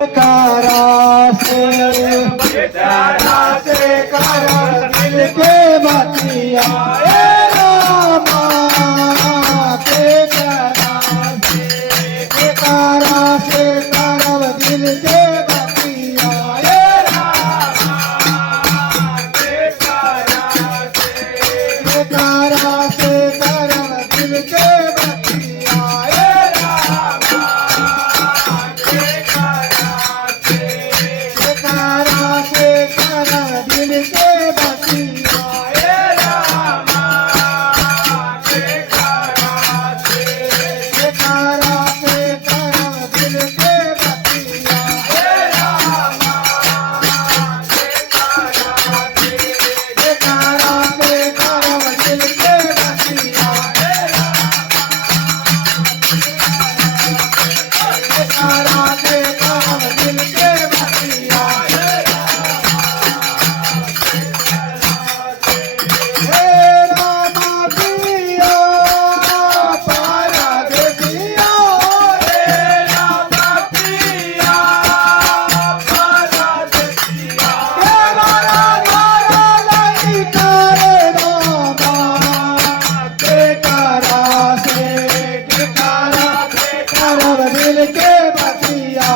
कारा से बेचारा से कारा मिलके बतिया रामा के कारा से करब दिल के बतिया रामा के कारा से करब दिल के बतिया दिल के बतिया रामा के कारा से करब दिल के बतिया रामा के कारा से करब दिल के बतिया कारा से करब दिल के बतिया दिल के बतिया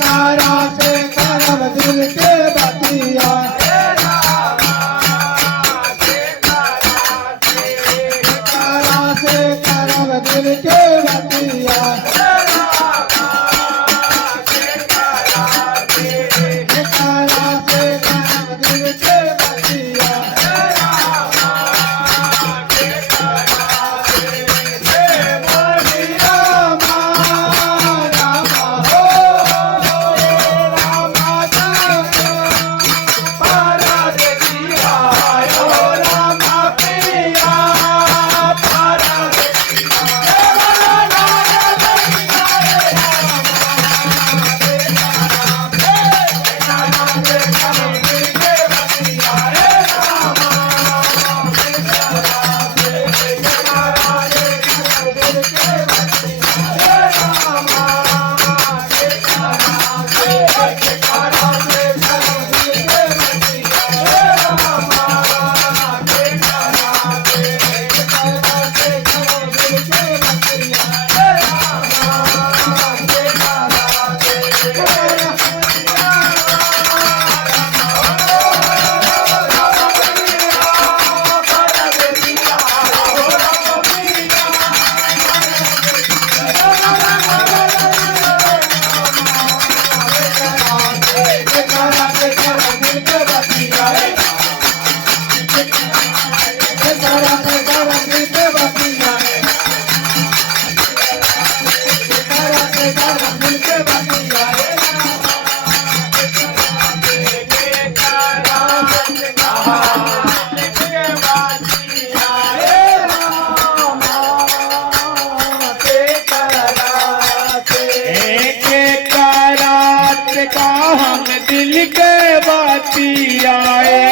कारा से करब दिल के बतिया कारा से करब दिल के बतिया कारा से करब दिल के बतिया हम दिल के बतियाए